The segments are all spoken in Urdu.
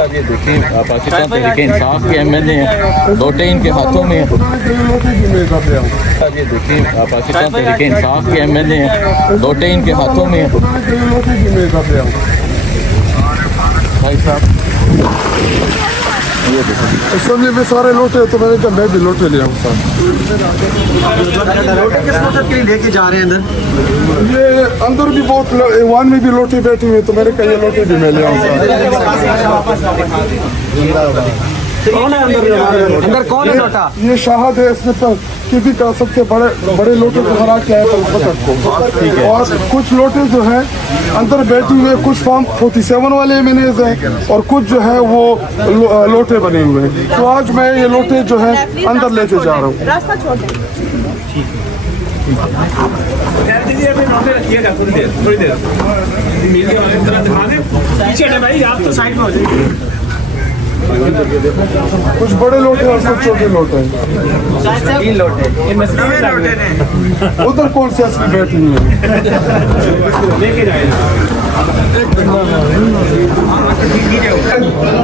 یہ دیکھیں پاکستان تحریک انصاف کے ایم این اے ہیں، لوٹے ان کے ہاتھوں میں ہیں۔ یہ دیکھیں پاکستان تحریک انصاف کے ایم این اے ہیں، لوٹے ان کے ہاتھوں میں ہیں۔ بھائی صاحب یہ دیکھیں اسمبلی میں سارے لوٹے تو میں نے کہا میں بھی لوٹے لے آؤں ساتھ۔ لوٹے کس مقصد کے لیے لے کے جا رہے ہیں اندر؟ یہ اندر بھی بہت ایوان میں بھی لوٹے بیٹھے ہوئے تو میں نے کہا یہ لوٹے بھی میں لے آؤں ساتھ۔ اندر کون ہے لوٹا؟ یہ شاہد ہے، اس میں کسی کا سب سے بڑے لوٹے کو ہرا کے آیا تھا خطر کو، اور کچھ لوٹے جو ہیں اندر بیٹھے ہوئے، کچھ فارم 47 والے ایمینیز ہیں اور کچھ جو ہے وہ لوٹے بنے ہوئے ہیں۔ تو آج میں یہ لوٹے جو ہیں اندر لے کے جا رہا ہوں۔ راستہ چھوڑ دیں۔ کچھ بڑے لوٹے اور کچھ چھوٹے لوٹے ہیں۔ ادھر کون سے اصلی بیٹھی ہوئی ہے؟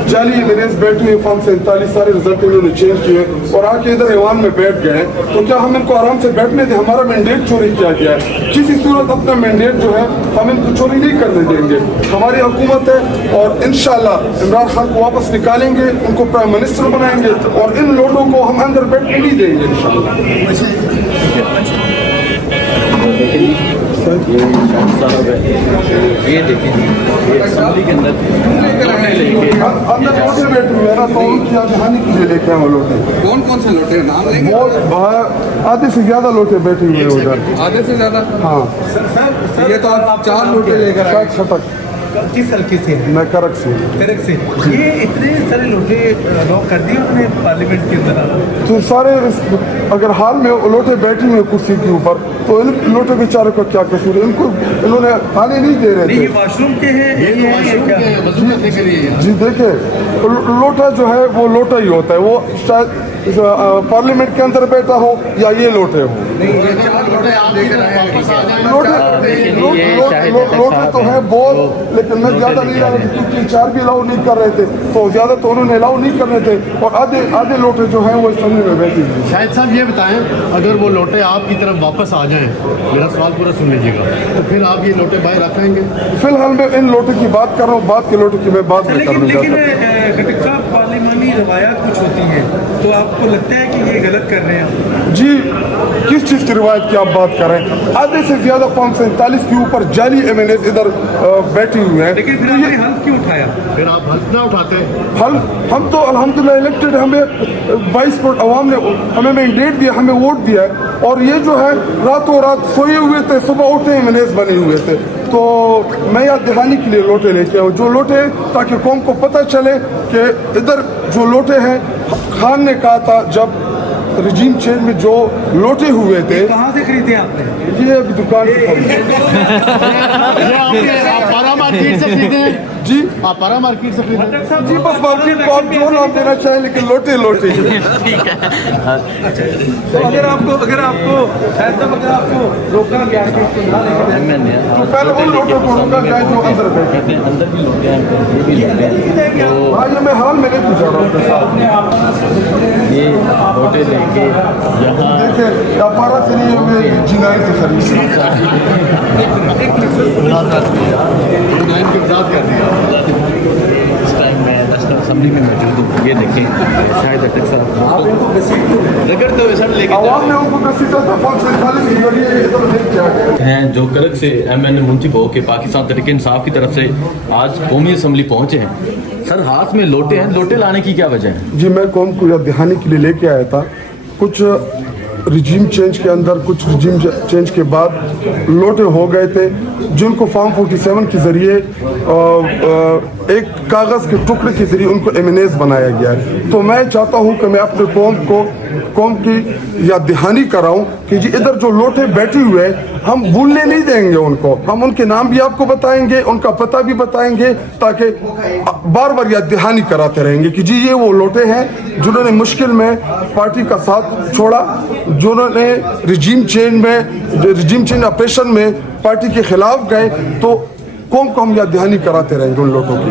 جعلی ایمینیز بیٹھے ہوئے فارم 47 سارے رزلٹ انہوں نے چینج کیے اور آ کے ادھر ایوان میں بیٹھ گئے، تو کیا ہم ان کو آرام سے بیٹھنے دیں؟ ہمارا مینڈیٹ چوری کیا گیا ہے، کسی صورت اپنا مینڈیٹ جو ہے ہم ان کو چوری نہیں کرنے دیں گے۔ ہماری حکومت ہے اور انشاءاللہ عمران خان کو واپس نکالیں گے، ان کو پرائم منسٹر بنائیں گے اور ان لوٹوں کو ہم اندر بیٹھنے نہیں دیں گے انشاءاللہ۔ یہ دیکھیں یہ اسمبلی کے اندر اندر لوٹے بیٹھے ہوئے ہیں نا، تو ان کی دہانی کے لیے لے کے وہ لوٹے کون کون سے لوٹے ہیں نام لیں گے؟ آدھے سے زیادہ لوٹے بیٹھے ہوئے ہیں ادھر۔ آدھے سے زیادہ؟ ہاں یہ تو آپ 4 لوٹے لے کر آئے۔ شاید چھٹک کس حلقے سے؟ میں کرک سے۔ کرک سے۔ یہ اتنے سارے لوٹے لاک کر دیے انہوں نے پارلیمنٹ کے اندر؟ تو سارے اگر حال میں لوٹے بیٹھے ہوئے کرسی کے اوپر تو ان لوٹے بیچارے کو کیا قصور ہے؟ ان کو انہوں نے آنے نہیں دے رہے نہیں، تھے۔ یہ واش روم کے ہیں؟ جی دیکھیں لوٹا جو ہے وہ لوٹا ہی ہوتا ہے، وہ شاید پارلیمنٹ کے اندر بیٹھا ہو یا یہ لوٹے ہو۔ لوٹے تو ہیں بول، لیکن میں زیادہ نہیں لا رہا کیونکہ 4 بھی الاؤ نہیں کر رہے تھے، تو زیادہ تو انہوں نے الاؤ نہیں کرنے تھے، اور آدھے لوٹے جو ہیں وہ اسمبلی میں بیٹھے ہوئے۔ شاہد صاحب یہ بتائیں، اگر وہ لوٹے آپ کی طرف واپس آ جائیں، میرا سوال پورا سن لیجیے گا، تو پھر آپ یہ لوٹے باہر رکھیں گے؟ فی الحال میں ان لوٹے کی بات کر رہا ہوں، بعد کے لوٹے کی میں بات نہیں کرنا لیکن چاہتا۔ خٹک صاحب پارلیمانی روایات کچھ ہوتی ہیں، تو آپ کو لگتا ہے کہ یہ غلط کر رہے ہیں؟ جی کس چیز کی روایت کی آپ بات کر رہے ہیں؟ آدھے سے زیادہ فارم 47 کے اوپر جعلی ایمینیز ادھر بیٹھی ہوئے ہیں، لیکن پھر آپ نے حلف کیوں اٹھایا؟ پھر آپ حلف نہ اٹھاتے؟ ہم تو الحمدللہ الیکٹڈ، ہمیں 22 کروڑ عوام نے ہمیں مینڈیٹ دیا، ہمیں ووٹ دیا ہے، اور یہ جو ہے راتوں رات سوئے ہوئے تھے، صبح اٹھے ایمینیز بنے ہوئے تھے، تو میں یاد دہانی کے لیے لوٹے لے کے آؤں، جو لوٹے تاکہ قوم کو پتہ چلے کہ ادھر جو لوٹے ہیں، خان نے کہا تھا جب رجیم چینج میں جو لوٹے ہوئے تھے۔ کہاں سے خریدے آپ نے؟ یہ ابھی دکان سے خریدے۔ آپ پارا مارکیٹ سے خریدے ہیں؟ جی آپ پارا مارکیٹ سے خریدے ہیں؟ جی بس مارکیٹ کو آپ جو نام دینا چاہیں، لیکن لوٹے لوٹے۔ تو اگر آپ کو روکا گیا تو پہلے ان لوٹوں کو روکا جائے جو اندر بیٹھے۔ اندر بھی لوٹے ہیں، یہ بھی لوٹے ہیں، تو بھائی میں حال میں نہیں پوچھا رہا ہوں کے ساتھ۔ یہ لوٹے لے کے یہاں دیکھیں پارا سے نہیں ہوئے جنائی سے خرید۔ اس ٹائم میں نیشنل اسمبلی میں موجود ہوں۔ یہ دیکھیں شاہد اٹک صاحب رگڑتے ہوئے سر لے کے عوام نے ان کو گھسیٹا تھا، فارم 47 کی ذریعے ادھر لے کے آ گئے ہیں جو کرک سے ایم این اے منتخب ہو کے پاکستان تحریک انصاف کی طرف سے آج قومی اسمبلی پہنچے ہیں۔ سر ہاتھ میں لوٹے ہیں، لوٹے لانے کی کیا وجہ ہے؟ جی میں قوم کو یاد دہانی کے لیے لے کے آیا تھا۔ کچھ رجیم چینج کے اندر، کچھ رجیم چینج کے بعد لوٹے ہو گئے تھے جن کو فارم 47 کے ذریعے ایک کاغذ کے ٹکڑے کے ذریعے ان کو ایمینیز بنایا گیا ہے۔ تو میں چاہتا ہوں کہ میں اپنے قوم کی یاد دہانی کراؤں کہ جی ادھر جو لوٹے بیٹھے ہوئے ہم بھولنے نہیں دیں گے ان کو، ہم ان کے نام بھی آپ کو بتائیں گے، ان کا پتہ بھی بتائیں گے، تاکہ بار بار یاد دہانی کراتے رہیں گے کہ جی یہ وہ لوٹے ہیں جنہوں نے مشکل میں پارٹی کا ساتھ چھوڑا، جنہوں نے رجیم چینج آپریشن میں پارٹی کے خلاف گئے، تو قوم کو ہم یاد دہانی کراتے رہیں گے ان لوٹوں کی۔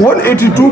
182